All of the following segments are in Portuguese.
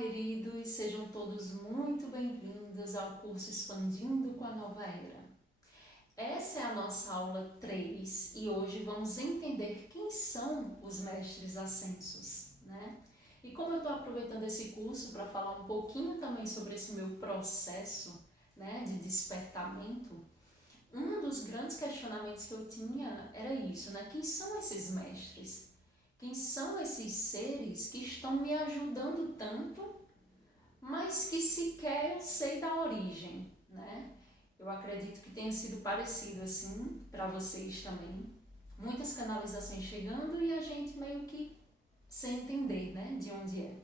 queridos, sejam todos muito bem-vindos ao curso Expandindo com a Nova Era. Essa é a nossa aula 3 e hoje vamos entender quem são os mestres ascensos, né? E como eu estou aproveitando esse curso para falar um pouquinho também sobre esse meu processo, né, de despertamento, um dos grandes questionamentos que eu tinha era isso, né? Quem são esses mestres? Quem são esses seres que estão me ajudando tanto, mas que sequer eu sei da origem, né? Eu acredito que tenha sido parecido assim para vocês também. Muitas canalizações chegando e a gente meio que sem entender, né, de onde é.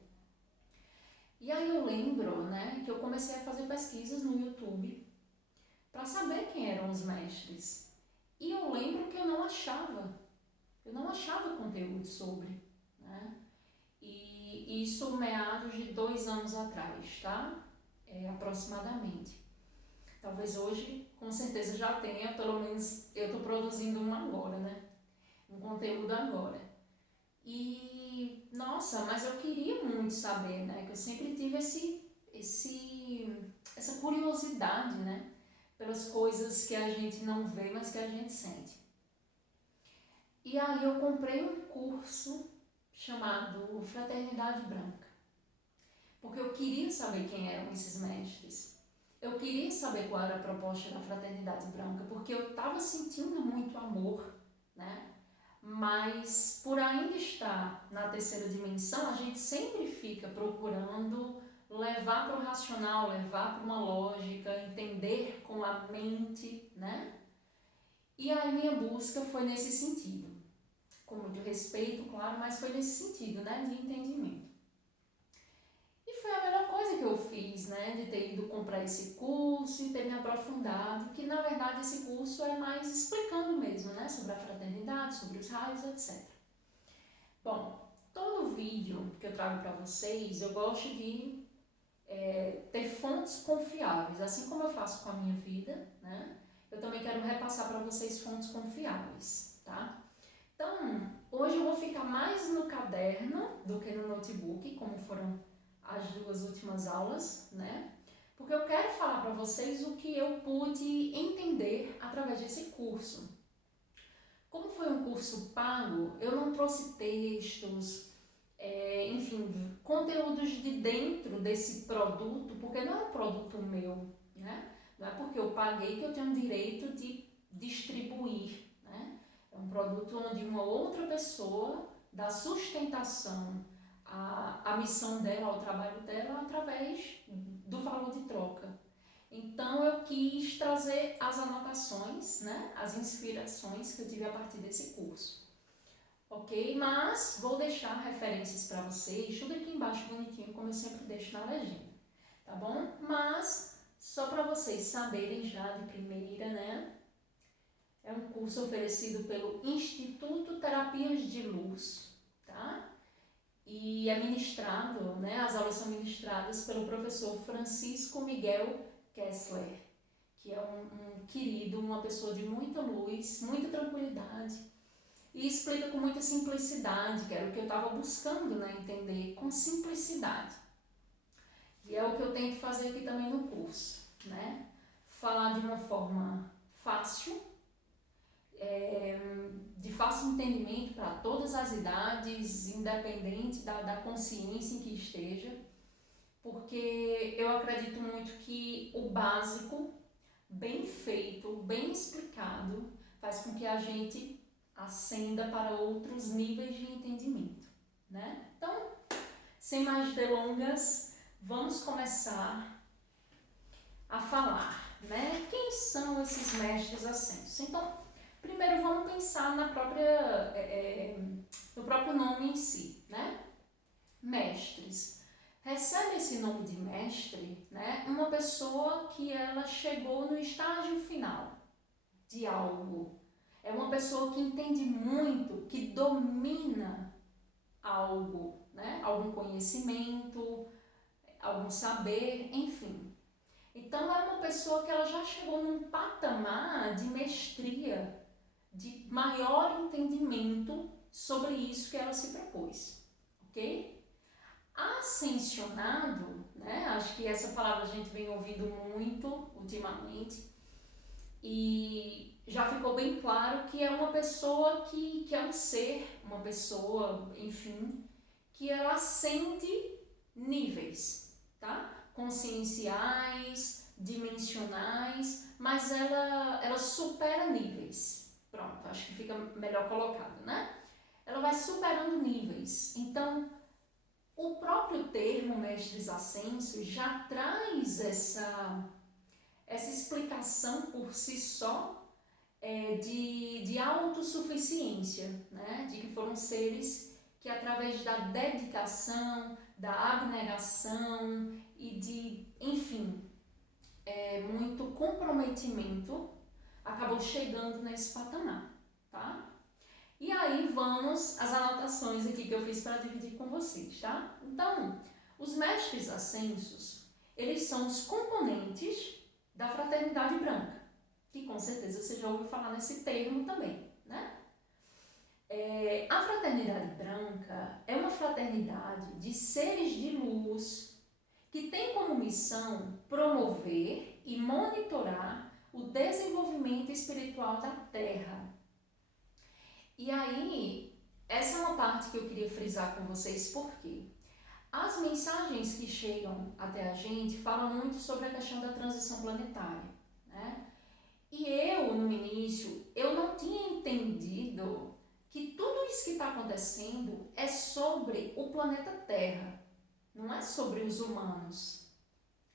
E aí eu lembro, né, que eu comecei a fazer pesquisas no YouTube para saber quem eram os mestres. E eu lembro que eu não achava conteúdo sobre, né? E isso meados de 2 anos atrás, tá? Aproximadamente. Talvez hoje, com certeza já tenha, pelo menos eu estou produzindo um agora, né? Um conteúdo agora. E, nossa, mas eu queria muito saber, né? Que eu sempre tive essa curiosidade, né? Pelas coisas que a gente não vê, mas que a gente sente. E aí eu comprei um curso chamado Fraternidade Branca, porque eu queria saber quem eram esses mestres. Eu queria saber qual era a proposta da Fraternidade Branca, porque eu estava sentindo muito amor, né? Mas por ainda estar na terceira dimensão, a gente sempre fica procurando levar para o racional, levar para uma lógica, entender com a mente, né? E aí minha busca foi nesse sentido, com muito respeito, claro, mas foi nesse sentido, né, de entendimento. E foi a melhor coisa que eu fiz, né, de ter ido comprar esse curso e ter me aprofundado, que na verdade esse curso é mais explicando mesmo, né, sobre a fraternidade, sobre os raios, etc. Bom, todo vídeo que eu trago para vocês, eu gosto de ter fontes confiáveis, assim como eu faço com a minha vida, né, eu também quero repassar para vocês fontes confiáveis, tá? Então, hoje eu vou ficar mais no caderno do que no notebook, como foram as 2 últimas aulas, né? Porque eu quero falar para vocês o que eu pude entender através desse curso. Como foi um curso pago, eu não trouxe textos, enfim, conteúdos de dentro desse produto, porque não é um produto meu, né? Não é porque eu paguei que eu tenho o direito de distribuir, né? É um produto onde uma outra pessoa dá sustentação à missão dela, ao trabalho dela, através do valor de troca. Então eu quis trazer as anotações, né, as inspirações que eu tive a partir desse curso. Ok? Mas vou deixar referências para vocês, tudo aqui embaixo bonitinho, como eu sempre deixo na legenda. Tá bom? Mas só para vocês saberem já de primeira, né? É um curso oferecido pelo Instituto Terapias de Luz, tá? E é ministrado, né? As aulas são ministradas pelo professor Francisco Miguel Kessler, que é um querido, uma pessoa de muita luz, muita tranquilidade, e explica com muita simplicidade, que era o que eu estava buscando, né? Entender com simplicidade. E é o que eu tento fazer aqui também no curso, né? Falar de uma forma fácil, de fácil entendimento para todas as idades, independente da consciência em que esteja, porque eu acredito muito que o básico, bem feito, bem explicado, faz com que a gente ascenda para outros níveis de entendimento, né? Então, sem mais delongas, vamos começar a falar, né? Quem são esses mestres ascensos? Então, primeiro vamos pensar no próprio nome em si, né? Mestres. Recebe esse nome de mestre, né? Uma pessoa que ela chegou no estágio final de algo. É uma pessoa que entende muito, que domina algo, né? Algum conhecimento, algum saber, enfim. Então é uma pessoa que ela já chegou num patamar de mestria, de maior entendimento sobre isso que ela se propôs, ok? Ascensionado, né? Acho que essa palavra a gente vem ouvindo muito ultimamente e já ficou bem claro que é uma pessoa que é um ser, uma pessoa, enfim, que ela ascende níveis, tá? Conscienciais, dimensionais, mas ela supera níveis. Pronto, acho que fica melhor colocado, né? Ela vai superando níveis. Então, o próprio termo mestres ascensos já traz essa explicação por si só de autossuficiência, né? De que foram seres que através da dedicação, da abnegação e de, enfim, muito comprometimento, acabou chegando nesse patamar, tá? E aí vamos às anotações aqui que eu fiz para dividir com vocês, tá? Então, os mestres ascensos, eles são os componentes da fraternidade branca, que com certeza você já ouviu falar nesse termo também, né? A fraternidade branca é uma fraternidade de seres de luz que tem como missão promover e monitorar o desenvolvimento espiritual da Terra. E aí, essa é uma parte que eu queria frisar com vocês, porque as mensagens que chegam até a gente falam muito sobre a questão da transição planetária, né? E eu, no início, eu não tinha entendido que tudo isso que está acontecendo é sobre o planeta Terra, não é sobre os humanos,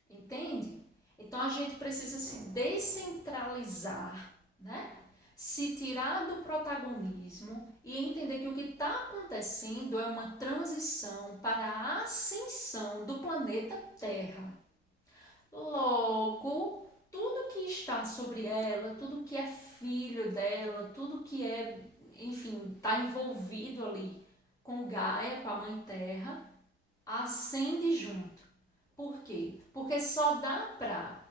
entende? Então a gente precisa se descentralizar, né? Se tirar do protagonismo e entender que o que está acontecendo é uma transição para a ascensão do planeta Terra. Logo, tudo que está sobre ela, tudo que é filho dela, tudo que é, enfim, está envolvido ali com Gaia, com a Mãe Terra, ascende junto. Por quê? Porque só dá para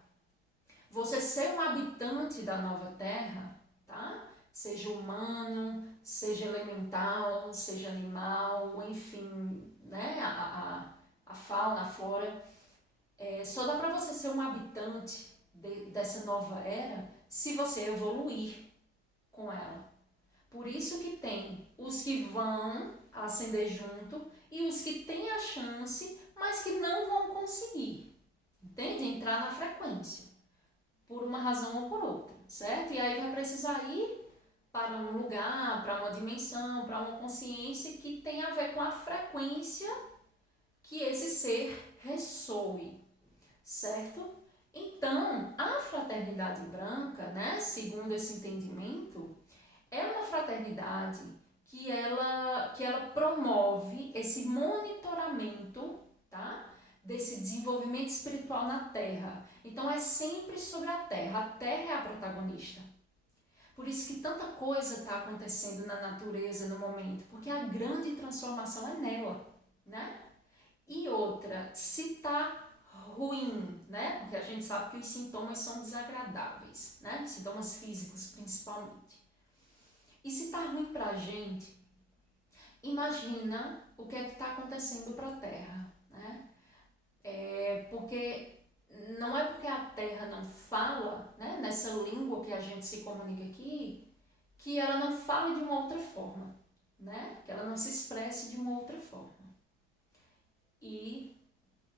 você ser um habitante da nova Terra, tá? Seja humano, seja elemental, seja animal, enfim, né? A fauna, a flora. Só dá para você ser um habitante dessa nova era se você evoluir com ela. Por isso que tem os que vão ascender junto e os que têm a chance, mas que não vão conseguir, entende? Entrar na frequência, por uma razão ou por outra, certo? E aí vai precisar ir para um lugar, para uma dimensão, para uma consciência que tem a ver com a frequência que esse ser ressoe, certo? Então, a fraternidade branca, né, segundo esse entendimento, é uma fraternidade que ela promove esse monitoramento, tá? Desse desenvolvimento espiritual na Terra. Então é sempre sobre a Terra é a protagonista. Por isso que tanta coisa está acontecendo na natureza no momento, porque a grande transformação é nela, né? E outra, se está ruim, né? Porque a gente sabe que os sintomas são desagradáveis, né? Sintomas físicos principalmente. E se está ruim para a gente, imagina o que é que está acontecendo para a Terra, né? Porque não é porque a Terra não fala, né, nessa língua que a gente se comunica aqui, que ela não fale de uma outra forma, né? Que ela não se expresse de uma outra forma. E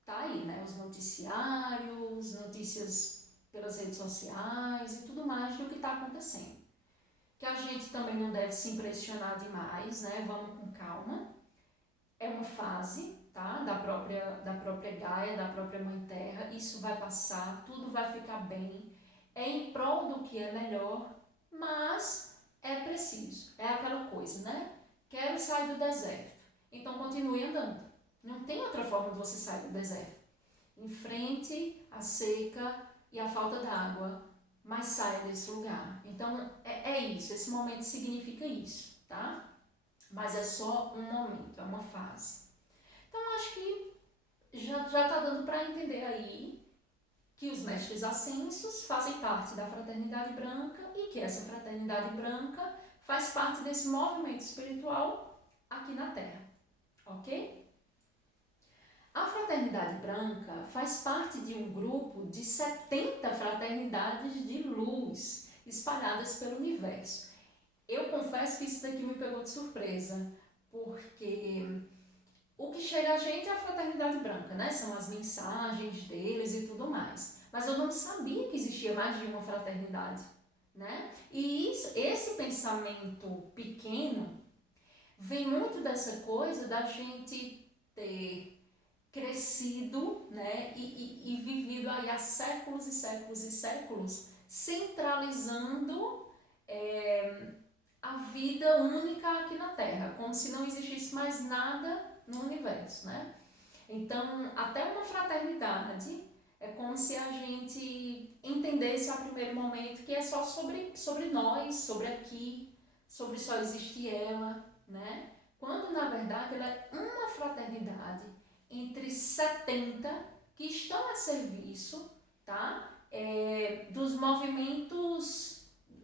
tá aí, né? Os noticiários, notícias pelas redes sociais e tudo mais do que está acontecendo. Que a gente também não deve se impressionar demais, né? Vamos com calma. É uma fase, tá? Da própria Gaia, da própria Mãe Terra. Isso vai passar, tudo vai ficar bem. É em prol do que é melhor, mas é preciso. É aquela coisa, né? Quero sair do deserto. Então continue andando. Não tem outra forma de você sair do deserto. Enfrente a seca e a falta d'água, mas saia desse lugar. Então é isso, esse momento significa isso, tá? Mas é só um momento, é uma fase. Então acho que já tá dando para entender aí que os mestres ascensos fazem parte da fraternidade branca e que essa fraternidade branca faz parte desse movimento espiritual aqui na Terra, ok? A Fraternidade Branca faz parte de um grupo de 70 fraternidades de luz espalhadas pelo universo. Eu confesso que isso daqui me pegou de surpresa, porque o que chega a gente é a Fraternidade Branca, né? São as mensagens deles e tudo mais. Mas eu não sabia que existia mais de uma fraternidade, né? E esse pensamento pequeno vem muito dessa coisa da gente ter crescido, né? E vivido aí há séculos e séculos e séculos, centralizando a vida única aqui na Terra, como se não existisse mais nada no universo, né? Então, até uma fraternidade é como se a gente entendesse a primeiro momento que é só sobre nós, sobre aqui, sobre só existir ela, né? Quando, na verdade, ela é uma fraternidade entre 70 que estão a serviço, tá? Dos movimentos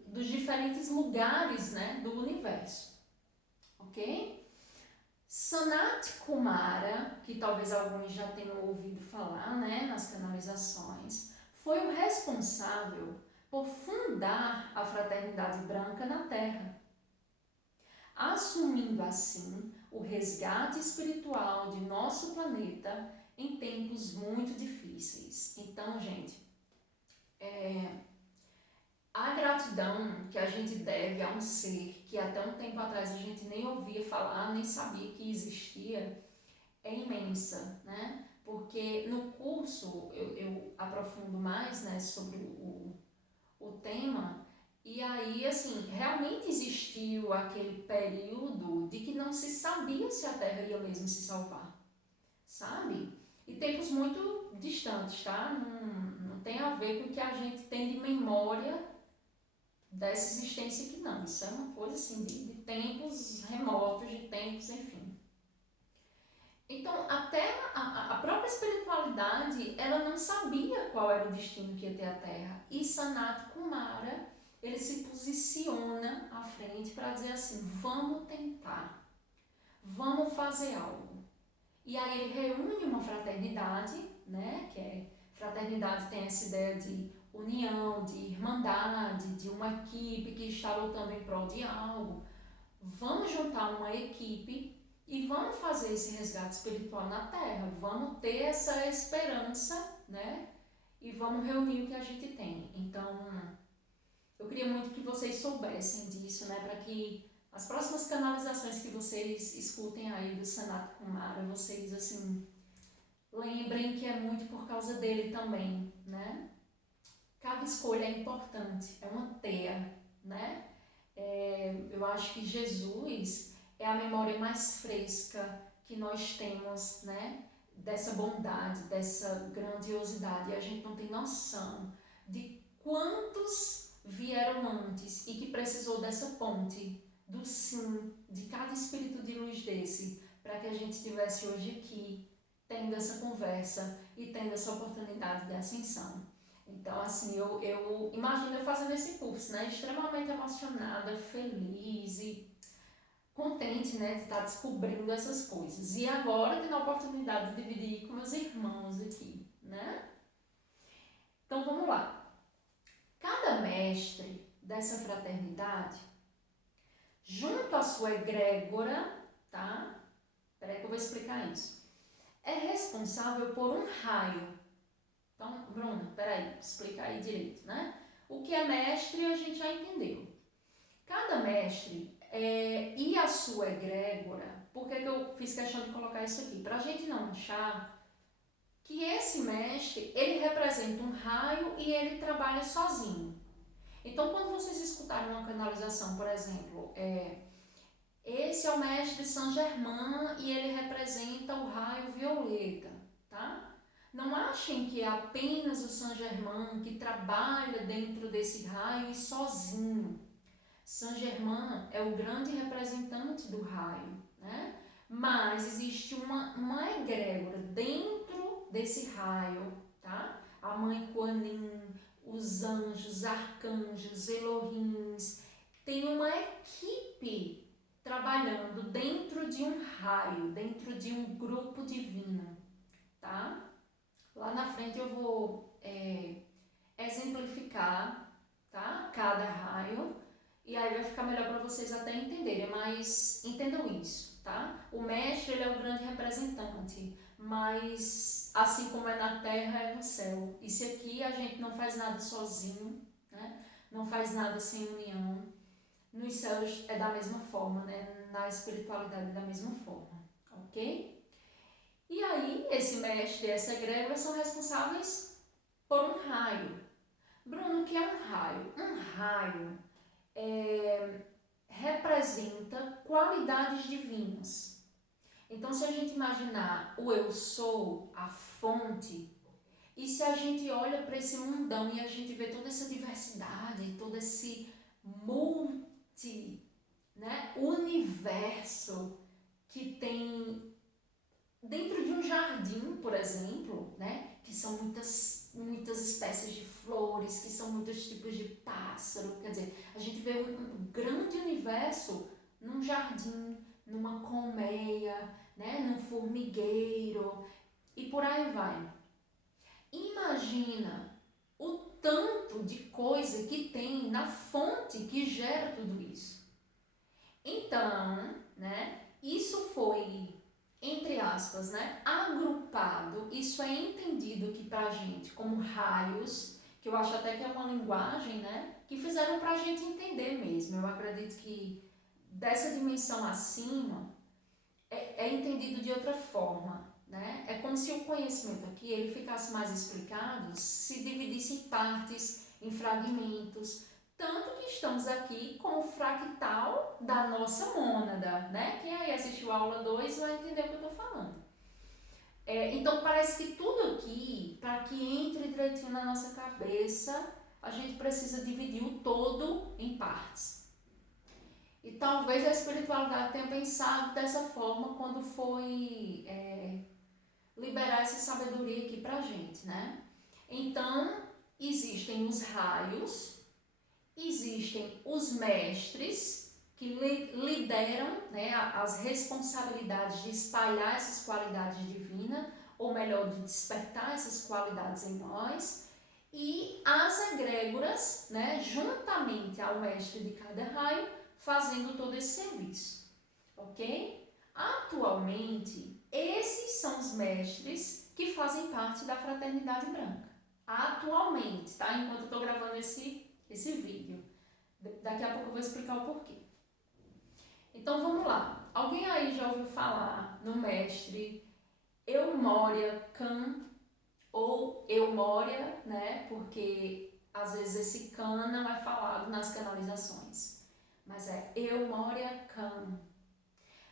dos diferentes lugares, né, do universo, ok? Sanat Kumara, que talvez alguns já tenham ouvido falar, né, nas canalizações, foi o responsável por fundar a Fraternidade Branca na Terra, assumindo assim o resgate espiritual de nosso planeta em tempos muito difíceis. Então, gente, a gratidão que a gente deve a um ser que até um tempo atrás a gente nem ouvia falar, nem sabia que existia, é imensa, né? Porque no curso eu aprofundo mais, né, sobre o tema, e aí, assim, realmente existiu aquele período de que não se sabia se a Terra ia mesmo se salvar, sabe? E tempos muito distantes, tá? Não tem a ver com o que a gente tem de memória dessa existência aqui, não. Isso é uma coisa, assim, de tempos remotos, de tempos, enfim. Então, até a própria espiritualidade, ela não sabia qual era o destino que ia ter a Terra. E Sanat Kumara, ele se posiciona à frente para dizer assim, vamos tentar, vamos fazer algo. E aí ele reúne uma fraternidade, né, que é, fraternidade tem essa ideia de união, de irmandade, de uma equipe que está lutando em prol de algo. Vamos juntar uma equipe e vamos fazer esse resgate espiritual na Terra, vamos ter essa esperança, né? E vamos reunir o que a gente tem. Então, eu queria muito que vocês soubessem disso, né? Para que as próximas canalizações que vocês escutem aí do Sanat Kumara, vocês, assim, lembrem que é muito por causa dele também, né? Cada escolha é importante, é uma teia, né? Eu acho que Jesus é a memória mais fresca que nós temos, né? Dessa bondade, dessa grandiosidade. E a gente não tem noção de quantos vieram antes e que precisou dessa ponte, do sim, de cada espírito de luz desse, para que a gente estivesse hoje aqui, tendo essa conversa e tendo essa oportunidade de ascensão. Então, assim, eu imagino eu fazendo esse curso, né? Extremamente emocionada, feliz e contente, né? De estar descobrindo essas coisas. E agora tendo a oportunidade de dividir com meus irmãos aqui, né? Então, vamos lá. Cada mestre dessa fraternidade, junto à sua egrégora, tá? Peraí que eu vou explicar isso. É responsável por um raio. Então, Bruna, peraí, explica aí direito, né? O que é mestre a gente já entendeu. Cada mestre e a sua egrégora, por que eu fiz questão de colocar isso aqui? Para a gente não achar que esse mestre, ele representa um raio e ele trabalha sozinho. Então, quando vocês escutarem uma canalização, por exemplo, esse é o mestre Saint Germain e ele representa o raio violeta, tá? Não achem que é apenas o Saint Germain que trabalha dentro desse raio e sozinho. Saint Germain é o grande representante do raio, né? Mas existe uma egrégora dentro desse raio, tá? A mãe Kuan Yin, os anjos, arcanjos, Elohims, tem uma equipe trabalhando dentro de um raio, dentro de um grupo divino. tá? Lá na frente eu vou exemplificar, tá? Cada raio, e aí vai ficar melhor para vocês até entenderem, mas entendam isso, tá? O mestre, ele é o grande representante, mas assim como é na terra, é no céu. E se aqui a gente não faz nada sozinho, né? Não faz nada sem união, nos céus é da mesma forma, né? Na espiritualidade da mesma forma, ok? E aí, esse mestre e essa egrégora são responsáveis por um raio. Bruno, o que é um raio? Um raio representa qualidades divinas. Então, se a gente imaginar o eu sou, a fonte, e se a gente olha para esse mundão e a gente vê toda essa diversidade, todo esse universo que tem dentro de um jardim, por exemplo, né, que são muitas espécies de flores, que são muitos tipos de pássaro, quer dizer, a gente vê um grande universo num jardim, numa colmeia, né, num formigueiro e por aí vai. Imagina o tanto de coisa que tem na fonte que gera tudo isso. Então, né, isso foi, entre aspas, né, agrupado, isso é entendido aqui pra gente como raios, que eu acho até que é uma linguagem, né, que fizeram pra gente entender mesmo. Eu acredito que dessa dimensão acima é entendido de outra forma, né? É como se o conhecimento aqui ele ficasse mais explicado, se dividisse em partes, em fragmentos, tanto que estamos aqui como fractal da nossa mônada, né? Quem aí assistiu a aula 2 vai entender o que eu estou falando. Então parece que tudo aqui, para que entre direitinho na nossa cabeça, a gente precisa dividir o todo em partes. E talvez a espiritualidade tenha pensado dessa forma quando foi liberar essa sabedoria aqui pra gente, né? Então, existem os raios, existem os mestres que lideram, né, as responsabilidades de espalhar essas qualidades divinas, ou melhor, de despertar essas qualidades em nós, e as egrégoras, né, juntamente ao mestre de cada raio, fazendo todo esse serviço, ok? Atualmente, esses são os mestres que fazem parte da Fraternidade Branca. Atualmente, tá? Enquanto eu estou gravando esse vídeo. Daqui a pouco eu vou explicar o porquê. Então vamos lá. Alguém aí já ouviu falar no mestre Eumória Khan ou Eumória, né? Porque às vezes esse Khan não é falado nas canalizações. Mas é Eumória Khan,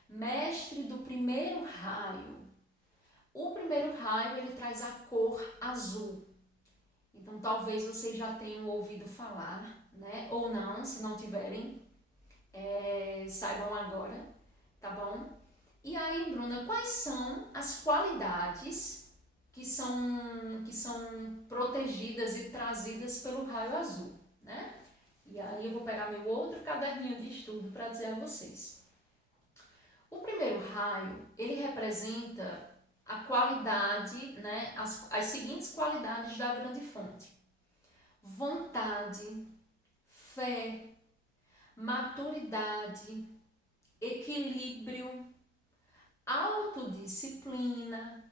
mestre do primeiro raio. O primeiro raio ele traz a cor azul. Então talvez vocês já tenham ouvido falar, né? Ou não, se não tiverem, saibam agora, tá bom? E aí, Bruna, quais são as qualidades que são protegidas e trazidas pelo raio azul, né? E aí eu vou pegar meu outro caderninho de estudo para dizer a vocês. O primeiro raio, ele representa a qualidade, né, as seguintes qualidades da grande fonte: vontade, fé, maturidade, equilíbrio, autodisciplina,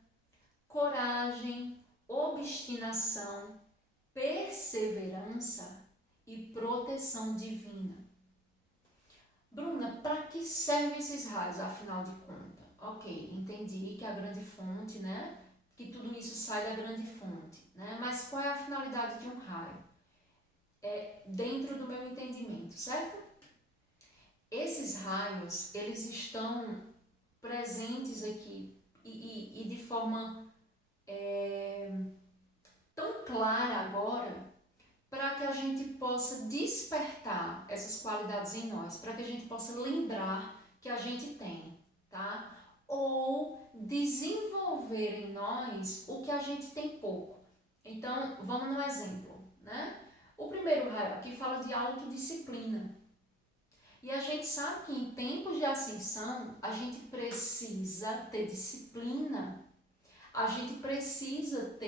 coragem, obstinação, perseverança e proteção divina. Bruna, para que servem esses raios, afinal de contas? Ok, entendi que a grande fonte, né? Que tudo isso sai da grande fonte, né? Mas qual é a finalidade de um raio? Dentro do meu entendimento, certo? Esses raios, eles estão presentes aqui e de forma tão clara agora, para que a gente possa despertar essas qualidades em nós, para que a gente possa lembrar que a gente tem, tá? Ou desenvolver em nós o que a gente tem pouco. Então, vamos no exemplo, né? O primeiro raio aqui fala de autodisciplina. E a gente sabe que em tempos de ascensão, a gente precisa ter disciplina. a gente precisa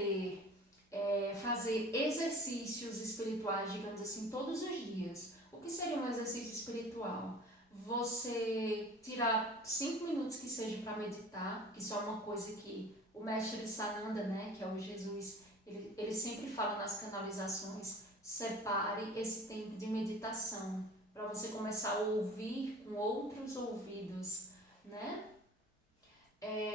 fazer exercícios espirituais, digamos assim, todos os dias. O que seria um exercício espiritual? Você tirar 5 minutos que seja para meditar, que isso é uma coisa que o mestre Sananda, né, que é o Jesus, ele sempre fala nas canalizações, separe esse tempo de meditação para você começar a ouvir com outros ouvidos, né?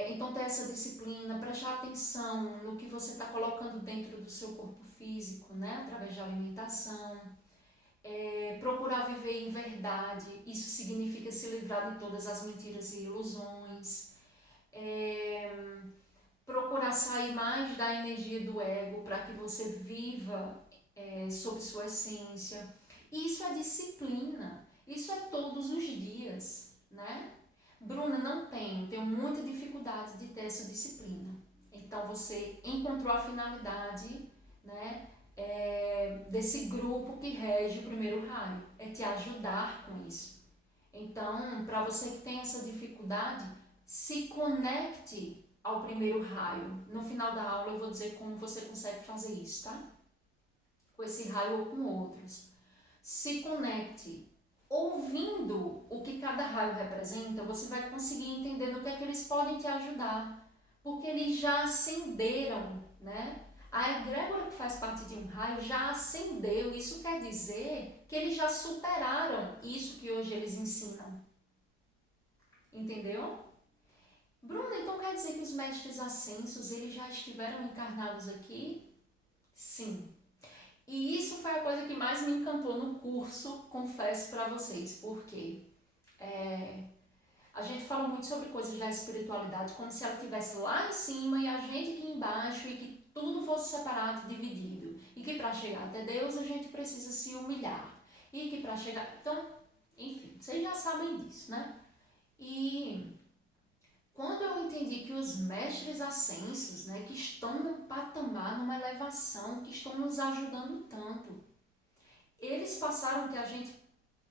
Então ter essa disciplina, prestar atenção no que você está colocando dentro do seu corpo físico, né? Através de alimentação. Procurar viver em verdade, isso significa se livrar de todas as mentiras e ilusões. Procurar sair mais da energia do ego para que você viva sob sua essência. Isso é disciplina, isso é todos os dias, né? Bruna, não tenho muita dificuldade de ter essa disciplina. Então você encontrou a finalidade, né, desse grupo que rege o primeiro raio, é te ajudar com isso. Então, para você que tem essa dificuldade, se conecte ao primeiro raio. No final da aula eu vou dizer como você consegue fazer isso, tá? Com esse raio ou com outros. Se conecte. Ouvindo o que cada raio representa, você vai conseguir entender no que é que eles podem te ajudar. Porque eles já ascenderam, né? A egrégora que faz parte de um raio já ascendeu. Isso quer dizer que eles já superaram isso que hoje eles ensinam. Entendeu? Bruna, então quer dizer que os mestres ascensos, eles já estiveram encarnados aqui? Sim. E isso foi a coisa que mais me encantou no curso, confesso para vocês, porque a gente fala muito sobre coisas da espiritualidade como se ela estivesse lá em cima e a gente aqui embaixo e que tudo fosse separado, dividido. E que para chegar até Deus a gente precisa se humilhar. E que para chegar... Então, enfim, vocês já sabem disso, né? E quando eu entendi que os mestres ascensos, né, que estão num patamar, numa elevação, que estão nos ajudando tanto, eles passaram o que a gente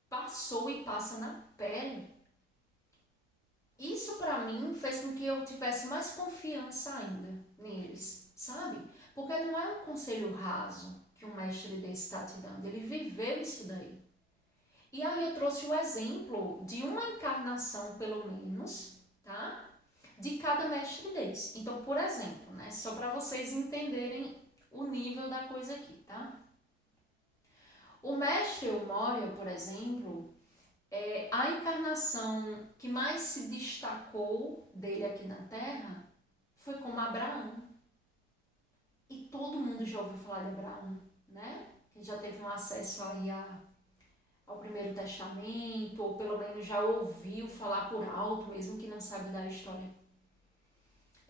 passou e passa na pele. Isso para mim fez com que eu tivesse mais confiança ainda neles, sabe? Porque não é um conselho raso que um mestre desse está te dando, ele viveu isso daí. E aí eu trouxe o exemplo de uma encarnação, pelo menos, tá? De cada mestre desse. Então, por exemplo, né? Só para vocês entenderem o nível da coisa aqui, tá? O mestre Eumório, por exemplo, a encarnação que mais se destacou dele aqui na Terra foi como Abraão. E todo mundo já ouviu falar de Abraão, né? Quem já teve um acesso aí ao Primeiro Testamento, ou pelo menos já ouviu falar por alto, mesmo que não sabe da história.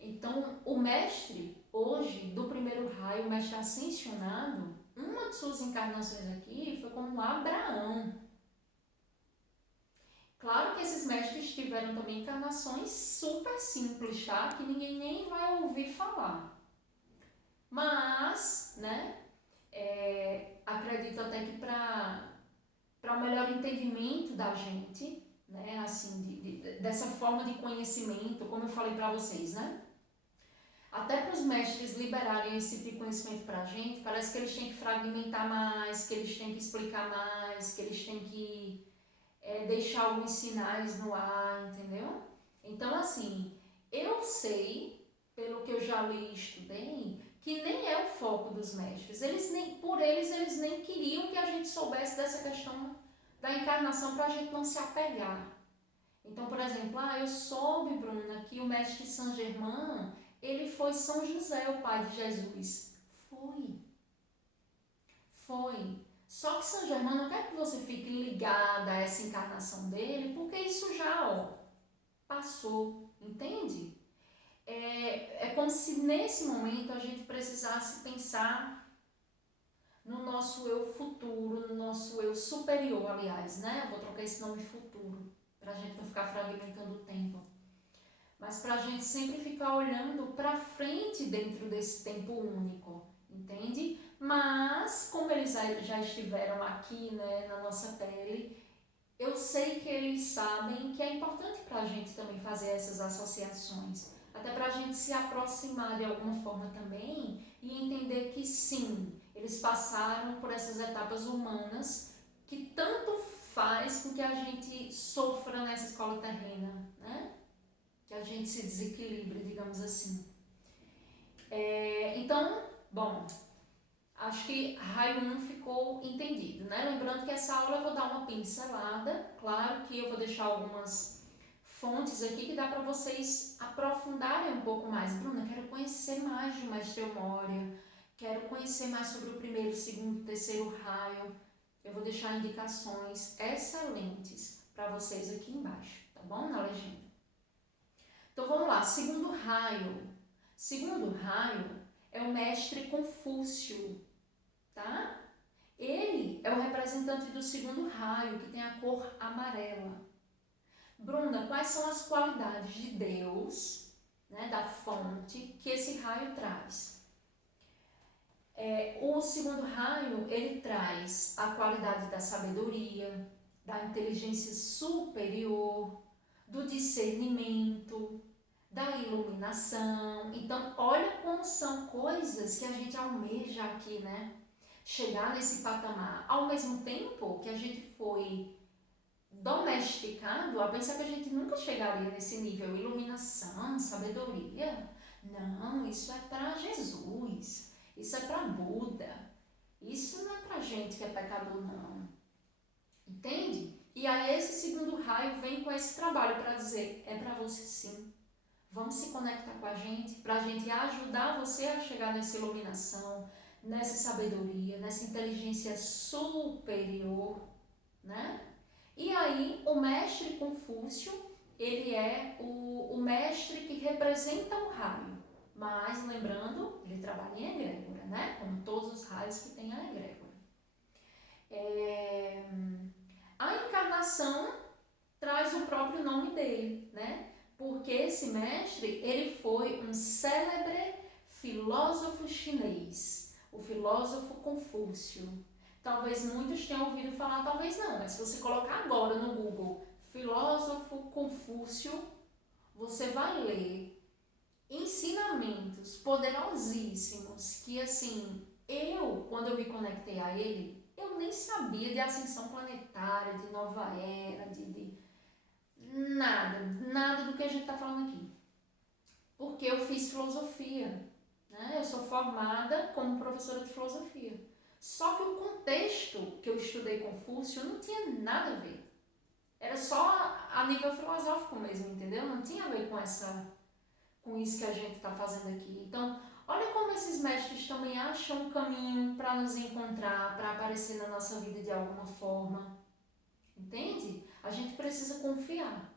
Então, o mestre, hoje, do primeiro raio, o mestre ascensionado, uma de suas encarnações aqui foi como Abraão. Claro que esses mestres tiveram também encarnações super simples, tá? Que ninguém nem vai ouvir falar. Mas, né, acredito até que para o melhor entendimento da gente, né, assim, dessa forma de conhecimento, como eu falei para vocês, né? Até para os mestres liberarem esse tipo de conhecimento para a gente, parece que eles têm que fragmentar mais, que eles têm que explicar mais, que eles têm que deixar alguns sinais no ar, entendeu? Então, assim, eu sei, pelo que eu já li e estudei, que nem é o foco dos mestres. Eles nem queriam que a gente soubesse dessa questão da encarnação para a gente não se apegar. Então, por exemplo, eu soube, Bruna, que o mestre Saint Germain, ele foi São José, o pai de Jesus. Foi. Só que São Germain não quer que você fique ligada a essa encarnação dele, porque isso já, passou, entende? É como se nesse momento a gente precisasse pensar no nosso eu futuro, no nosso eu superior, aliás, né? Eu vou trocar esse nome futuro, pra gente não ficar fragmentando o tempo. Mas pra gente sempre ficar olhando pra frente dentro desse tempo único, entende? Mas, como eles já estiveram aqui, né, na nossa pele, eu sei que eles sabem que é importante pra gente também fazer essas associações. até para a gente se aproximar de alguma forma também e entender que sim, eles passaram por essas etapas humanas que tanto faz com que a gente sofra nessa escola terrena, né? Que a gente se desequilibre, digamos assim. Então, bom, acho que raio 1 ficou entendido, né? Lembrando que essa aula eu vou dar uma pincelada, claro que eu vou deixar algumas fontes aqui que dá para vocês aprofundarem um pouco mais. Bruna, quero conhecer mais de Mestre Moria, quero conhecer mais sobre o primeiro, segundo, terceiro raio. Eu vou deixar indicações excelentes para vocês aqui embaixo, tá bom? Na legenda. Então vamos lá, segundo raio. Segundo raio é o Mestre Confúcio, tá? Ele é o representante do segundo raio, que tem a cor amarela. Bruna, quais são as qualidades de Deus, né, da fonte, que esse raio traz? O segundo raio, ele traz a qualidade da sabedoria, da inteligência superior, do discernimento, da iluminação. Então, olha como são coisas que a gente almeja aqui, né? Chegar nesse patamar. Ao mesmo tempo que a gente foi domesticado a pensar que a gente nunca chegaria nesse nível. Iluminação, sabedoria. Não, isso é para Jesus. Isso é para Buda. Isso não é para gente que é pecador, não. Entende? E aí esse segundo raio vem com esse trabalho para dizer, é para você sim. Vamos se conectar com a gente, para a gente ajudar você a chegar nessa iluminação, nessa sabedoria, nessa inteligência superior, né? E aí o mestre Confúcio, ele é o mestre que representa o raio, mas lembrando, ele trabalha em egrégora, né? Como todos os raios que tem a egrégora. A encarnação traz o próprio nome dele, né? Porque esse mestre, ele foi um célebre filósofo chinês, o filósofo Confúcio. Talvez muitos tenham ouvido falar, talvez não, mas se você colocar agora no Google filósofo Confúcio, você vai ler ensinamentos poderosíssimos que, assim, quando eu me conectei a ele, eu nem sabia de ascensão planetária, de nova era, de nada do que a gente está falando aqui. Porque eu fiz filosofia, né? Eu sou formada como professora de filosofia. Só que o contexto que eu estudei Confúcio não tinha nada a ver. Era só a nível filosófico mesmo, entendeu? Não tinha a ver com isso que a gente está fazendo aqui. Então, olha como esses mestres também acham um caminho para nos encontrar, para aparecer na nossa vida de alguma forma. Entende? A gente precisa confiar.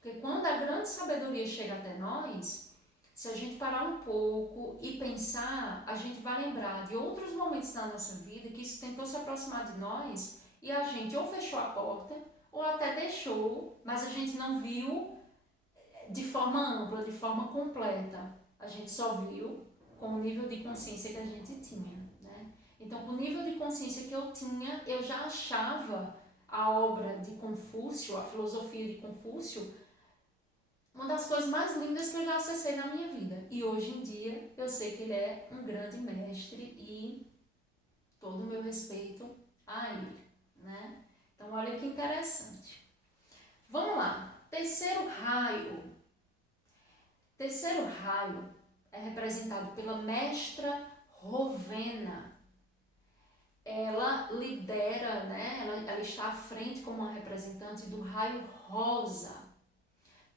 Porque quando a grande sabedoria chega até nós, se a gente parar um pouco e pensar, a gente vai lembrar de outros momentos da nossa vida que isso tentou se aproximar de nós e a gente ou fechou a porta ou até deixou, mas a gente não viu de forma ampla, de forma completa. A gente só viu com o nível de consciência que a gente tinha, né? Então, com o nível de consciência que eu tinha, eu já achava a obra de Confúcio, a filosofia de Confúcio, uma das coisas mais lindas que eu já acessei na minha vida. E hoje em dia eu sei que ele é um grande mestre e todo o meu respeito a ele, né? Então olha que interessante. Vamos lá. Terceiro raio. Terceiro raio é representado pela mestra Rovena. Ela lidera, né? Ela está à frente como uma representante do raio rosa.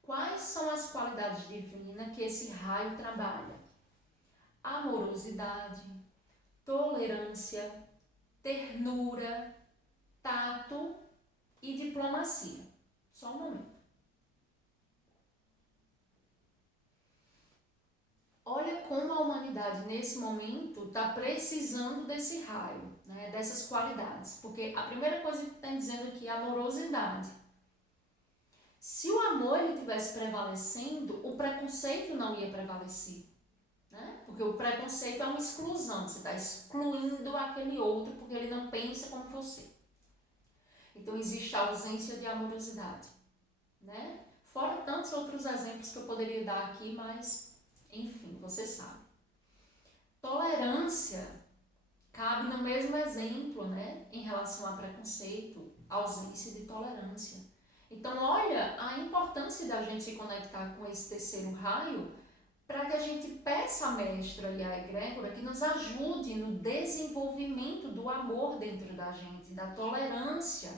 Quais são as qualidades divinas que esse raio trabalha? Amorosidade, tolerância, ternura, tato e diplomacia. Só um momento. Olha como a humanidade nesse momento está precisando desse raio, né? Dessas qualidades. Porque a primeira coisa que está dizendo aqui é amorosidade. Se o amor ele estivesse prevalecendo, o preconceito não ia prevalecer, né? Porque o preconceito é uma exclusão, você está excluindo aquele outro porque ele não pensa como você. Então existe a ausência de amorosidade, né? Fora tantos outros exemplos que eu poderia dar aqui, mas, enfim, você sabe. Tolerância cabe no mesmo exemplo, né, em relação a preconceito, ausência de tolerância. Então, olha a importância da gente se conectar com esse terceiro raio para que a gente peça à mestra e à egrégora que nos ajude no desenvolvimento do amor dentro da gente, da tolerância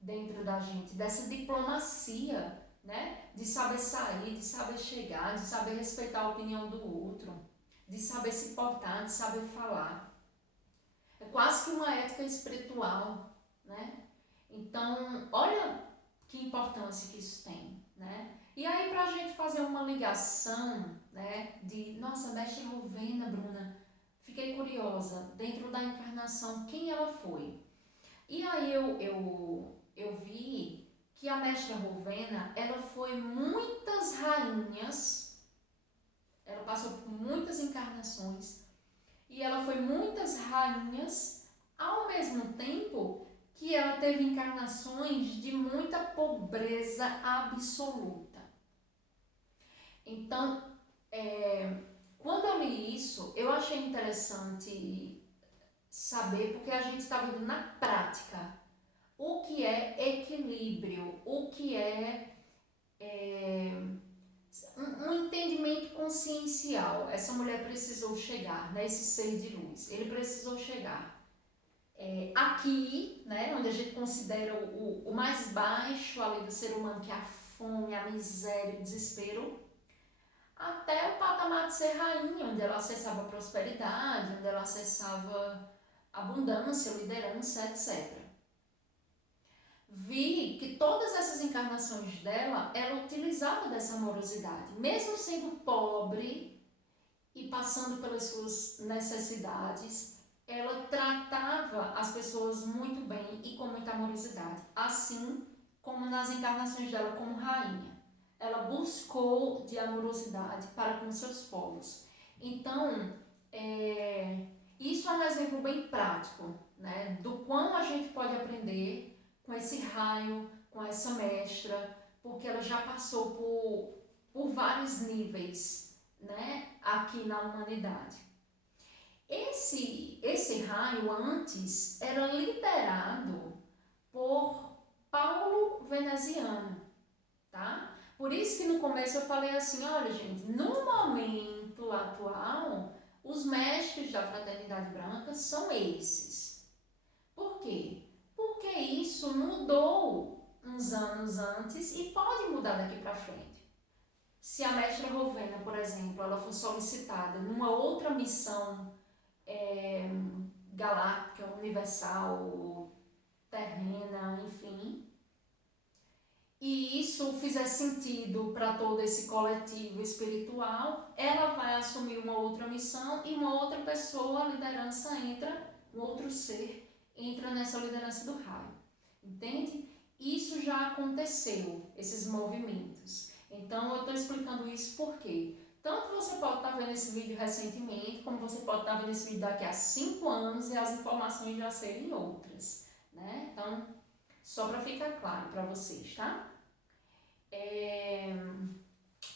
dentro da gente, dessa diplomacia, né? De saber sair, de saber chegar, de saber respeitar a opinião do outro, de saber se portar, de saber falar. É quase que uma ética espiritual, né? Então, olha que importância que isso tem, né? E aí, para a gente fazer uma ligação, né, de, nossa, mestre Rovena, Bruna, fiquei curiosa, dentro da encarnação, quem ela foi? E aí eu vi que a mestra Rovena, ela foi muitas rainhas, ela passou por muitas encarnações, e ela foi muitas rainhas, ao mesmo tempo que ela teve encarnações de muita pobreza absoluta. Então, quando eu li isso, eu achei interessante saber, porque a gente está vendo na prática o que é equilíbrio, o que é um entendimento consciencial. Essa mulher precisou chegar, né, esse ser de luz, ele precisou chegar aqui, né, onde a gente considera o mais baixo ali do ser humano, que é a fome, a miséria, o desespero, até o patamar de ser rainha, onde ela acessava prosperidade, onde ela acessava abundância, liderança, etc. Vi que todas essas encarnações dela, ela utilizava dessa amorosidade, mesmo sendo pobre e passando pelas suas necessidades, ela tratava as pessoas muito bem e com muita amorosidade, assim como nas encarnações dela como rainha. Ela buscou de amorosidade para com seus povos. Então, isso é um exemplo bem prático, né, do quão a gente pode aprender com esse raio, com essa mestra, porque ela já passou por vários níveis, né, aqui na humanidade. Esse raio antes era liderado por Paulo Veneziano, tá? Por isso que no começo eu falei assim, olha gente, no momento atual, os mestres da Fraternidade Branca são esses. Por quê? Porque isso mudou uns anos antes e pode mudar daqui para frente. Se a mestra Rovena, por exemplo, ela for solicitada numa outra missão galáctica, universal, terrena, enfim, e isso fizer sentido para todo esse coletivo espiritual, ela vai assumir uma outra missão e uma outra pessoa, a liderança entra, um outro ser entra nessa liderança do raio, entende? Isso já aconteceu, esses movimentos. Então eu estou explicando isso porque tanto você pode estar vendo esse vídeo recentemente, como você pode estar vendo esse vídeo daqui a 5 anos e as informações já serem outras, né? Então, só para ficar claro para vocês, tá?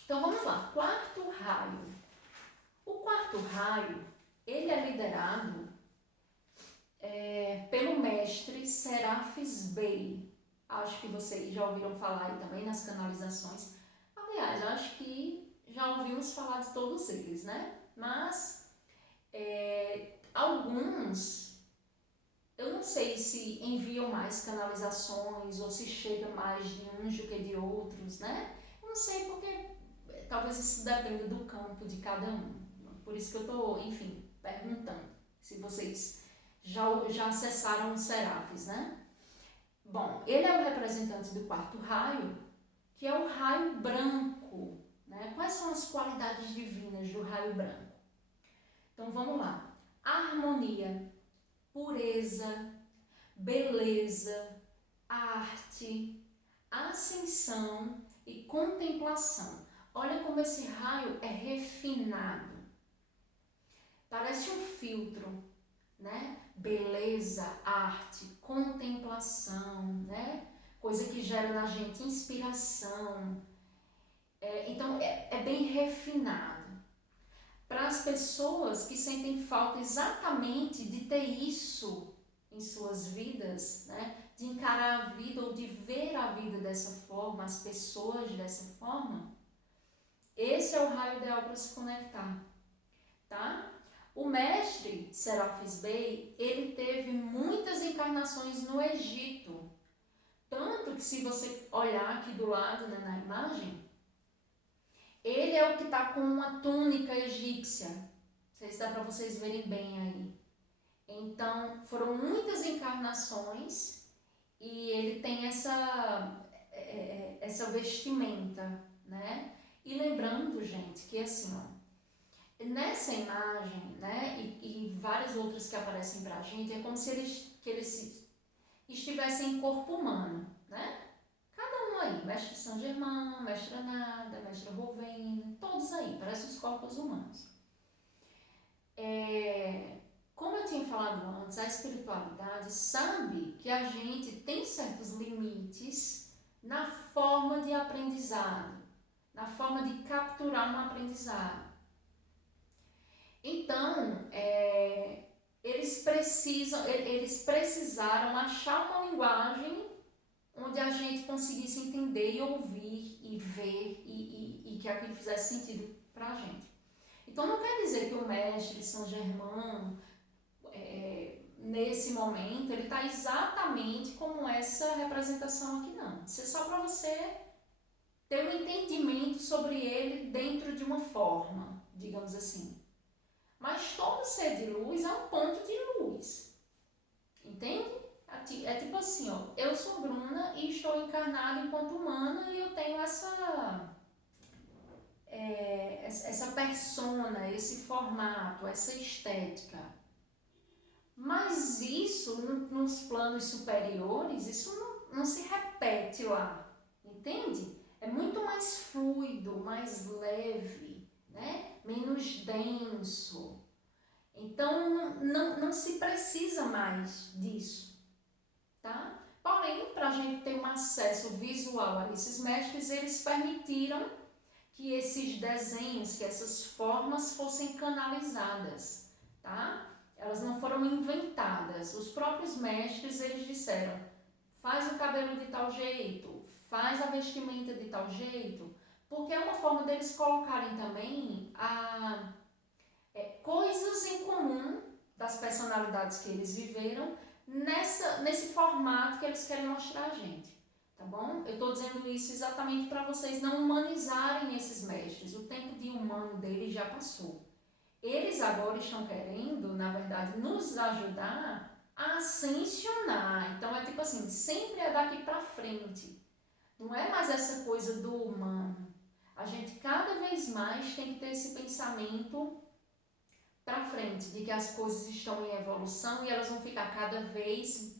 Então vamos lá, quarto raio. O quarto raio, ele é liderado pelo mestre Serafis Bey. Acho que vocês já ouviram falar aí também nas canalizações. Aliás, acho que já ouvimos falar de todos eles, né? Mas alguns, eu não sei se enviam mais canalizações ou se chega mais de uns do que de outros, né? Eu não sei porque talvez isso dependa do campo de cada um. Por isso que eu estou, enfim, perguntando se vocês já acessaram os Serafis, né? Bom, ele é o representante do quarto raio, que é o raio branco, né? Quais são as qualidades divinas do raio branco? Então vamos lá. Harmonia, pureza, beleza, arte, ascensão e contemplação. Olha como esse raio é refinado. Parece um filtro, né? Beleza, arte, contemplação, né? Coisa que gera na gente inspiração, Então é bem refinado. Para as pessoas que sentem falta exatamente de ter isso em suas vidas, né? De encarar a vida ou de ver a vida dessa forma, as pessoas dessa forma, esse é o raio ideal para se conectar, tá? O mestre Serapis Bey, ele teve muitas encarnações no Egito, tanto que se você olhar aqui do lado, né, na imagem, ele é o que está com uma túnica egípcia. Não sei se dá para vocês verem bem aí. Então, foram muitas encarnações e ele tem essa vestimenta, né? E lembrando, gente, que assim, ó, nessa imagem, né, e várias outras que aparecem pra gente, é como se eles estivessem em corpo humano, né? Cada um aí, Mestre Saint Germain, Mestre Nada, Mestre Rovena, todos aí, parecem os corpos humanos. Como eu tinha falado antes, a espiritualidade sabe que a gente tem certos limites na forma de aprendizado, na forma de capturar um aprendizado. Então, eles precisaram achar uma linguagem onde a gente conseguisse entender e ouvir e ver e que aquilo fizesse sentido para a gente. Então, não quer dizer que o mestre Saint Germain, nesse momento, ele está exatamente como essa representação aqui, não. Isso é só para você ter um entendimento sobre ele dentro de uma forma, digamos assim. Mas todo ser de luz é um ponto de luz, entende? É tipo assim, ó, eu sou Bruna e estou encarnada enquanto humana e eu tenho essa persona, esse formato, essa estética. Mas isso, nos planos superiores, isso não se repete lá, entende? É muito mais fluido, mais leve, né? Menos denso. Então, não se precisa mais disso, tá? Porém, para a gente ter um acesso visual a esses mestres, eles permitiram que esses desenhos, que essas formas fossem canalizadas, tá? Elas não foram inventadas. Os próprios mestres, eles disseram, faz o cabelo de tal jeito, faz a vestimenta de tal jeito, porque é uma forma deles colocarem também coisas em comum das personalidades que eles viveram nesse formato que eles querem mostrar a gente, tá bom? Eu estou dizendo isso exatamente para vocês não humanizarem esses mestres. O tempo de humano deles já passou. Eles agora estão querendo, na verdade, nos ajudar a ascensionar. Então é tipo assim, sempre é daqui para frente. Não é mais essa coisa do humano. A gente cada vez mais tem que ter esse pensamento para frente, de que as coisas estão em evolução e elas vão ficar cada vez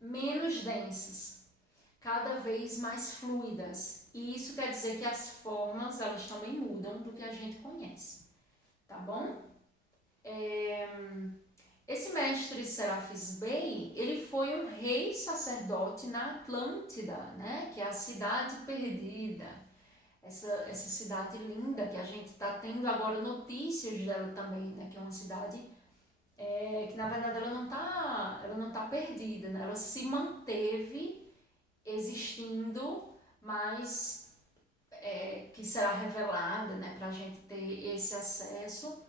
menos densas, cada vez mais fluidas. E isso quer dizer que as formas, elas também mudam do que a gente conhece, tá bom? Esse mestre Serapis Bey, ele foi um rei sacerdote na Atlântida, né? Que é a cidade perdida. Essa cidade linda que a gente está tendo agora notícias dela também, né? Que é uma cidade que na verdade ela não tá perdida, né? Ela se manteve existindo, mas que será revelada, né? Para a gente ter esse acesso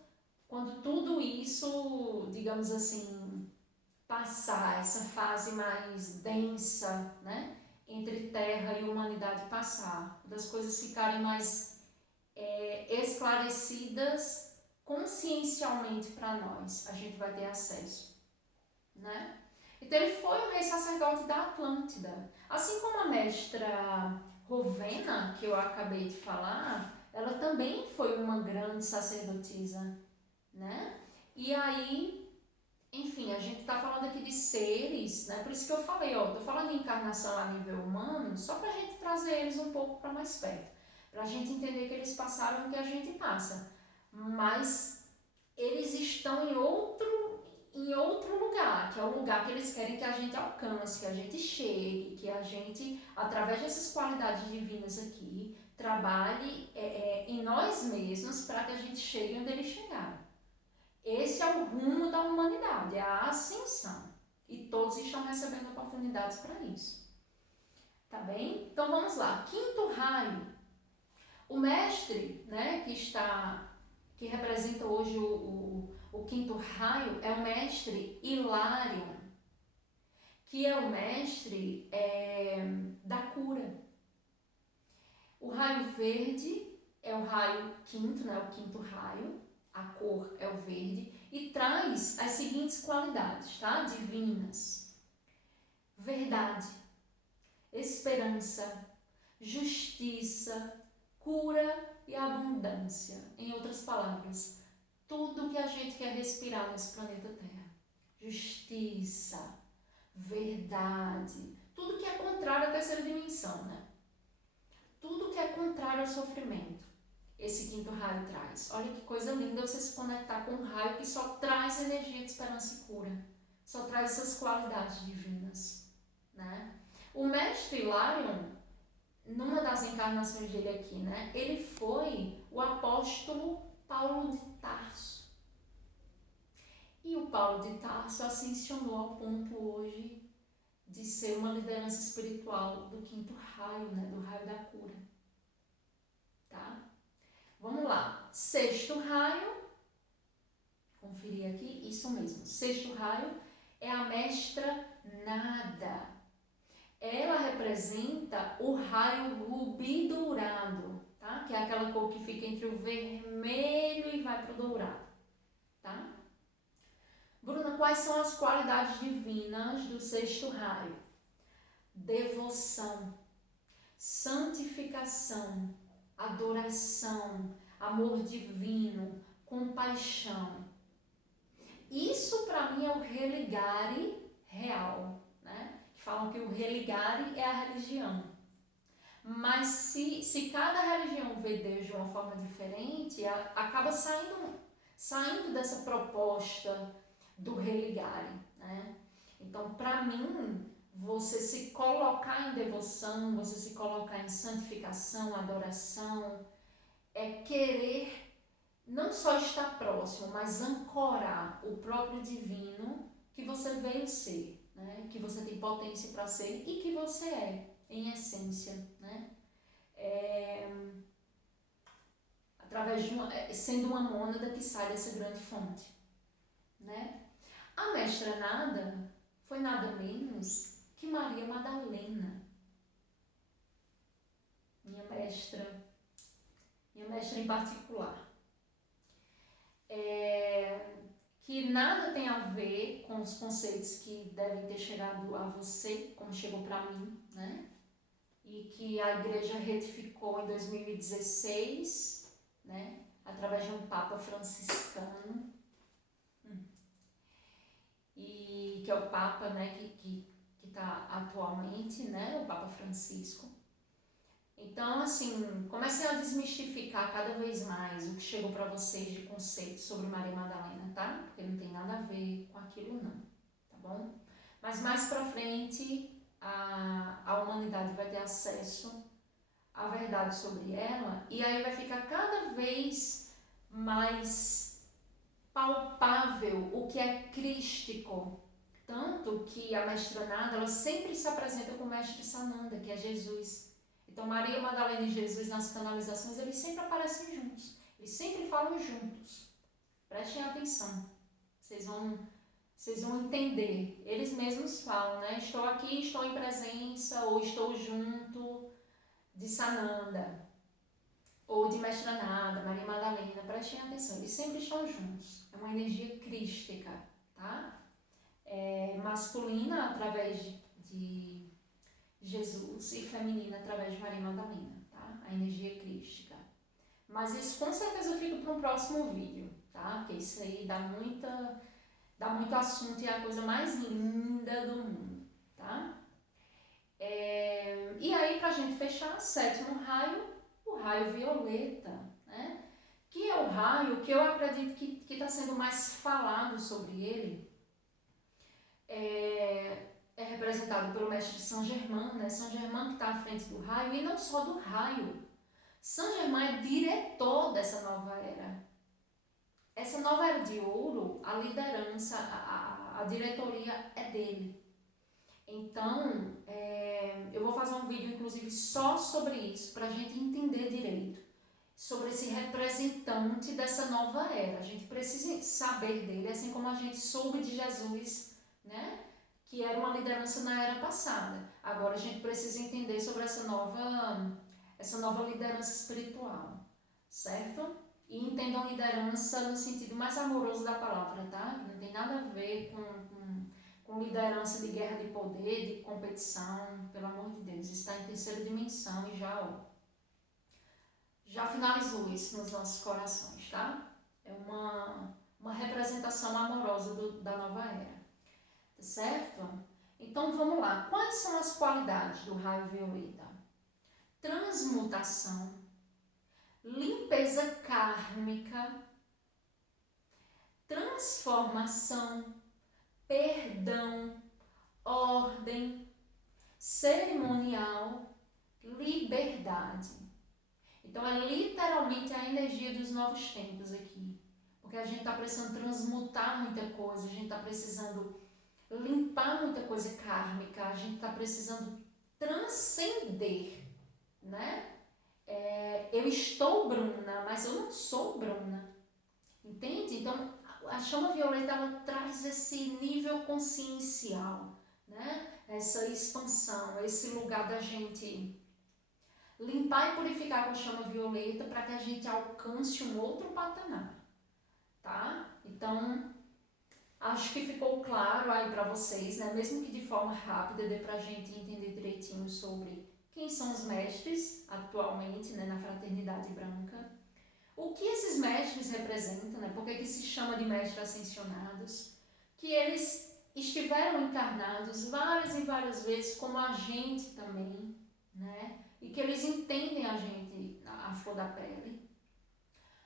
quando tudo isso, digamos assim, passar, essa fase mais densa, né? Entre terra e humanidade passar, das coisas ficarem mais esclarecidas consciencialmente para nós, a gente vai ter acesso, né? Então ele foi o rei sacerdote da Atlântida, assim como a mestra Rovena, que eu acabei de falar, ela também foi uma grande sacerdotisa, né? E aí, enfim, a gente tá falando aqui de seres, né? Por isso que eu falei, ó, tô falando de encarnação a nível humano, só pra gente trazer eles um pouco para mais perto, pra gente entender que eles passaram o que a gente passa, mas eles estão em outro lugar, que é o lugar que eles querem que a gente alcance, que a gente chegue, que a gente, através dessas qualidades divinas aqui, trabalhe em nós mesmos para que a gente chegue onde ele chegar. Esse é o rumo da humanidade, é a ascensão. E todos estão recebendo oportunidades para isso. Tá bem? Então vamos lá. Quinto raio. O mestre, né, que representa hoje o quinto raio é o mestre Hilarion, que é o mestre da cura. O raio verde é o raio quinto, né, o quinto raio, a cor é o verde, e traz as seguintes qualidades, tá? Divinas: verdade, esperança, justiça, cura e abundância. Em outras palavras, tudo que a gente quer respirar nesse planeta Terra. Justiça, verdade, tudo que é contrário à terceira dimensão, né? Tudo que é contrário ao sofrimento, esse quinto raio traz. Olha que coisa linda você se conectar com um raio que só traz energia de esperança e cura, só traz essas qualidades divinas, né? O mestre Hilarion, numa das encarnações dele aqui, né, ele foi o apóstolo Paulo de Tarso. E o Paulo de Tarso ascensionou ao ponto hoje de ser uma liderança espiritual do quinto raio, né, do raio da cura. Tá? Vamos lá. Sexto raio, conferir aqui, isso mesmo. Sexto raio é a mestra Nada. Ela representa o raio rubi dourado, tá? Que é aquela cor que fica entre o vermelho e vai para o dourado, tá? Bruna, quais são as qualidades divinas do sexto raio? Devoção, santificação, adoração, amor divino, compaixão. Isso para mim é o religare real, né? Falam que o religare é a religião. Mas se cada religião vê Deus de uma forma diferente, acaba saindo dessa proposta do religare, né? Então, para mim, você se colocar em devoção, você se colocar em santificação, adoração, é querer não só estar próximo, mas ancorar o próprio divino que você veio ser, né? Que você tem potência para ser e que você é, em essência, né? Através de sendo uma mônada que sai dessa grande fonte, né? A mestra Nada foi nada menos que Maria Madalena, minha mestra em particular. Que nada tem a ver com os conceitos que devem ter chegado a você, como chegou para mim, né? E que a igreja retificou em 2016, né? Através de um Papa franciscano, e que é o Papa, né, que está atualmente, né, o Papa Francisco. Então, assim, comecem a desmistificar cada vez mais o que chegou para vocês de conceitos sobre Maria Madalena, tá? Porque não tem nada a ver com aquilo não, tá bom? Mas mais para frente a humanidade vai ter acesso à verdade sobre ela e aí vai ficar cada vez mais palpável o que é crístico. Tanto que a mestra Nada, ela sempre se apresenta com o mestre Sananda, que é Jesus. Então, Maria Madalena e Jesus nas canalizações, eles sempre aparecem juntos. Eles sempre falam juntos. Prestem atenção. Vocês vão entender. Eles mesmos falam, né? Estou aqui, estou em presença, ou estou junto de Sananda, ou de Mestra Nada, Maria Madalena. Prestem atenção. Eles sempre estão juntos. É uma energia crística, tá? Masculina através de Jesus e feminina através de Maria Madalena, tá? A energia crística. Mas isso com certeza fica para um próximo vídeo, tá? Porque isso aí dá muito assunto e é a coisa mais linda do mundo, tá? E aí, pra gente fechar, sétimo raio, o raio violeta, né? Que é o raio que eu acredito que está sendo mais falado sobre ele. É representado pelo mestre Saint Germain, né? Saint Germain que está à frente do raio, e não só do raio. Saint-Germain é diretor dessa nova era. Essa nova era de ouro, a liderança, a diretoria é dele. Então, eu vou fazer um vídeo, inclusive, só sobre isso, para a gente entender direito, sobre esse representante dessa nova era. A gente precisa saber dele, assim como a gente soube de Jesus, né? Que era uma liderança na era passada. Agora a gente precisa entender sobre essa nova liderança espiritual, certo? E entendam liderança no sentido mais amoroso da palavra, tá? Não tem nada a ver com liderança de guerra de poder, de competição, pelo amor de Deus. Está em terceira dimensão e já finalizou isso nos nossos corações, tá? É uma representação amorosa da nova era, tá certo? Então vamos lá. Quais são as qualidades do raio violeta? Transmutação, limpeza kármica, transformação, perdão, ordem, cerimonial, liberdade. Então é literalmente a energia dos novos tempos aqui. Porque a gente está precisando transmutar muita coisa, a gente está precisando limpar muita coisa kármica, a gente está precisando transcender, né? Eu estou Bruna, mas eu não sou Bruna, entende? Então a chama violeta ela traz esse nível consciencial, né? Essa expansão, esse lugar da gente limpar e purificar com a chama violeta para que a gente alcance um outro patamar, tá? Então acho que ficou claro aí para vocês, né? Mesmo que de forma rápida, dê pra gente entender direitinho sobre quem são os mestres atualmente, né, na Fraternidade Branca. O que esses mestres representam, né? Por que se chama de mestres ascensionados? Que eles estiveram encarnados várias e várias vezes como a gente também, né? E que eles entendem a gente a flor da pele.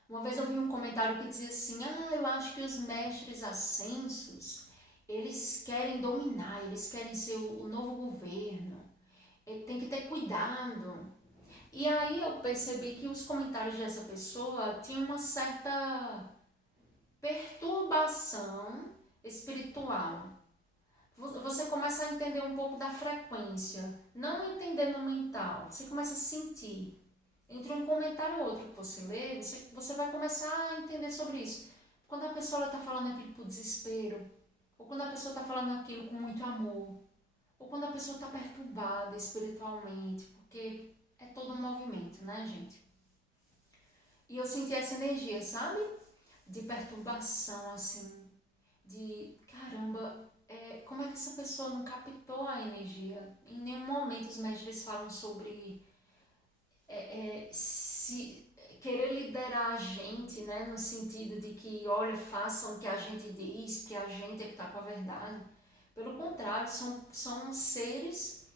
Uma vez eu vi um comentário que dizia assim, eu acho que os mestres ascensos, eles querem dominar, eles querem ser o novo governo, tem que ter cuidado. E aí eu percebi que os comentários dessa pessoa tinham uma certa perturbação espiritual. Você começa a entender um pouco da frequência, não entender no mental, você começa a sentir. Entre um comentário e outro que você lê, você vai começar a entender sobre isso. Quando a pessoa está falando aquilo por desespero, ou quando a pessoa está falando aquilo com muito amor, ou quando a pessoa está perturbada espiritualmente, porque é todo um movimento, né, gente? E eu senti essa energia, sabe? De perturbação, assim, de caramba, como é que essa pessoa não captou a energia? Em nenhum momento os mestres falam sobre se querer liderar a gente, né, no sentido de que, olha, façam o que a gente diz, que a gente é que está com a verdade. Pelo contrário, são seres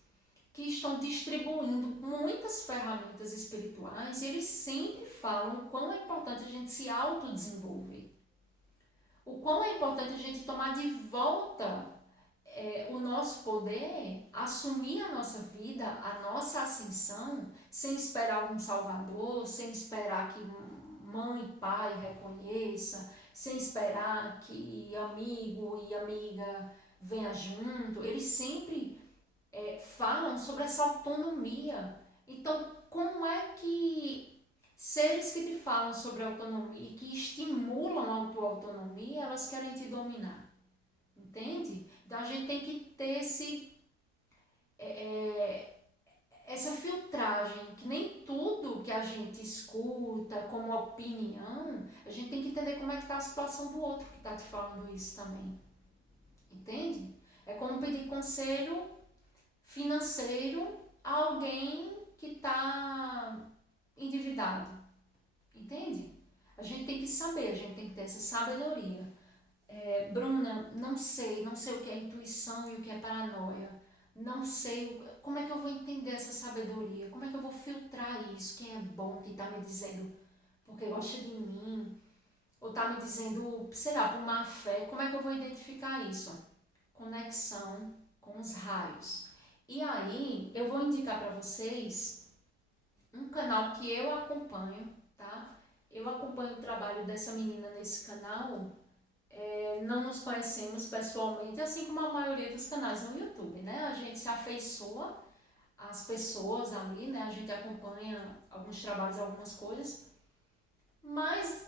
que estão distribuindo muitas ferramentas espirituais e eles sempre falam o quão é importante a gente se autodesenvolver. O quão é importante a gente tomar de volta o nosso poder, assumir a nossa vida, a nossa ascensão, sem esperar um salvador, sem esperar que mãe e pai reconheça, sem esperar que amigo e amiga venha junto. Eles sempre falam sobre essa autonomia. Então, como é que seres que te falam sobre autonomia e que estimulam a tua autonomia, elas querem te dominar? Entende? Então a gente tem que ter essa filtragem, que nem tudo que a gente escuta como opinião, a gente tem que entender como é que está a situação do outro que está te falando isso também. Entende? É como pedir conselho financeiro a alguém que está endividado. Entende? A gente tem que saber, a gente tem que ter essa sabedoria. Bruna, não sei o que é intuição e o que é paranoia. Não sei como é que eu vou entender essa sabedoria, como é que eu vou filtrar isso, quem é bom, quem está me dizendo porque gosta de mim, ou está me dizendo, sei lá, por má fé, como é que eu vou identificar isso? Conexão com os raios. E aí, eu vou indicar para vocês um canal que eu acompanho, tá? Eu acompanho o trabalho dessa menina nesse canal. Não nos conhecemos pessoalmente, assim como a maioria dos canais no YouTube, né? A gente se afeiçoa às pessoas ali, né? A gente acompanha alguns trabalhos, algumas coisas, mas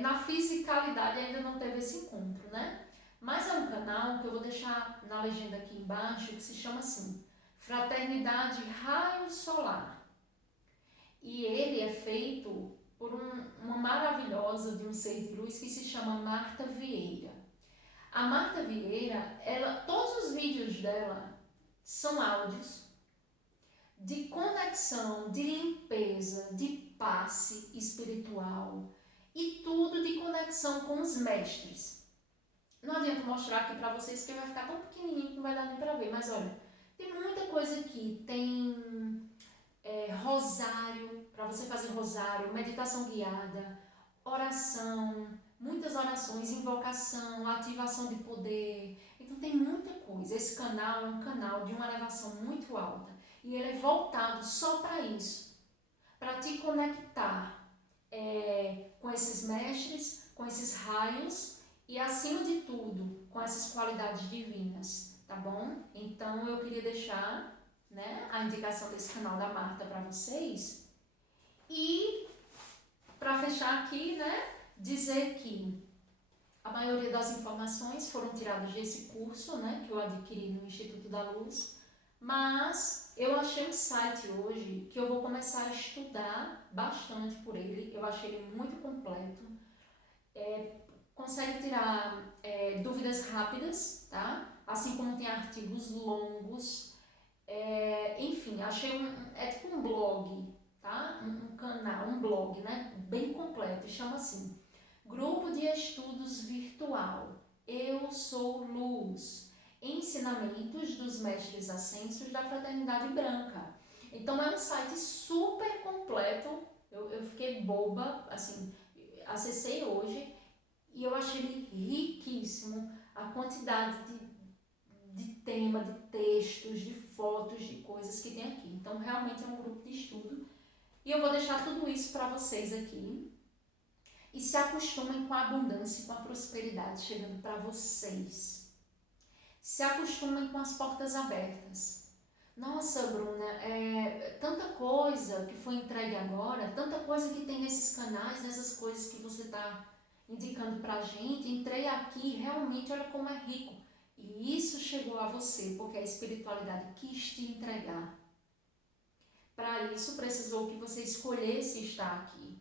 na fisicalidade ainda não teve esse encontro, né? Mas é um canal que eu vou deixar na legenda aqui embaixo, que se chama assim, Fraternidade Raio Solar. E ele é feito por uma maravilhosa de um ser de luz que se chama Marta Vieira. A Marta Vieira, todos os vídeos dela são áudios de conexão, de limpeza, de passe espiritual e tudo de conexão com os mestres. Não adianta mostrar aqui para vocês que vai ficar tão pequenininho que não vai dar nem para ver, mas olha, tem muita coisa aqui, tem rosário, para você fazer rosário, meditação guiada, oração, muitas orações, invocação, ativação de poder. Então tem muita coisa. Esse canal é um canal de uma elevação muito alta e ele é voltado só para isso, para te conectar com esses mestres, com esses raios e, acima de tudo, com essas qualidades divinas, tá bom? Então eu queria deixar, né, a indicação desse canal da Marta para vocês. E para fechar aqui, né, dizer que a maioria das informações foram tiradas desse curso, né, que eu adquiri no Instituto da Luz, mas eu achei um site hoje que eu vou começar a estudar bastante por ele. Eu achei ele muito completo, consegue tirar dúvidas rápidas, tá? Assim como tem artigos longos, enfim, achei é tipo um blog, tá? Um canal, um blog, né? Bem completo, chama assim, Grupo de Estudos Virtual, Eu Sou Luz, Ensinamentos dos Mestres Ascensos da Fraternidade Branca. Então é um site super completo, eu fiquei boba, assim, acessei hoje e eu achei ele riquíssimo, a quantidade de tema, de textos, de fotos, de coisas que tem aqui. Então realmente é um grupo de estudo e eu vou deixar tudo isso para vocês aqui. E se acostumem com a abundância e com a prosperidade chegando para vocês. Se acostumem com as portas abertas. Nossa, Bruna, tanta coisa que foi entregue agora, tanta coisa que tem nesses canais, nessas coisas que você está indicando para a gente. Entrei aqui, realmente, olha como é rico. E isso chegou a você, porque a espiritualidade quis te entregar. Para isso, precisou que você escolhesse estar aqui.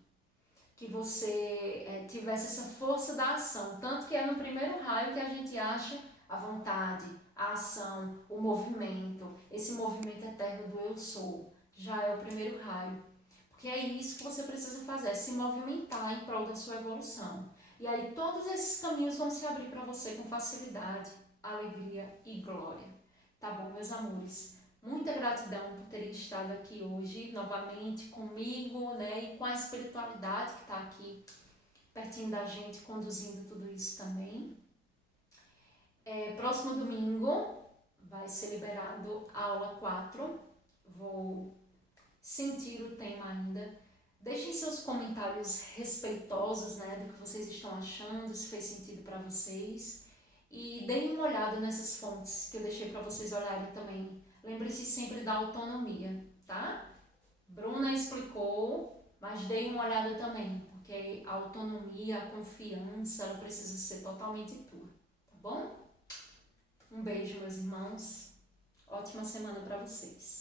Que você tivesse essa força da ação. Tanto que é no primeiro raio que a gente acha a vontade, a ação, o movimento, esse movimento eterno do eu sou. Já é o primeiro raio. Porque é isso que você precisa fazer, se movimentar em prol da sua evolução. E aí todos esses caminhos vão se abrir para você com facilidade, alegria e glória. Tá bom, meus amores? Muita gratidão por terem estado aqui hoje, novamente comigo, né, e com a espiritualidade que está aqui pertinho da gente, conduzindo tudo isso também. Próximo domingo vai ser liberado a aula 4, vou sentir o tema ainda. Deixem seus comentários respeitosos, né, do que vocês estão achando, se fez sentido para vocês. E deem uma olhada nessas fontes que eu deixei para vocês olharem também. Lembre-se sempre da autonomia, tá? Bruna explicou, mas deem uma olhada também, porque a autonomia, a confiança, ela precisa ser totalmente tua, tá bom? Um beijo, meus irmãos. Ótima semana para vocês.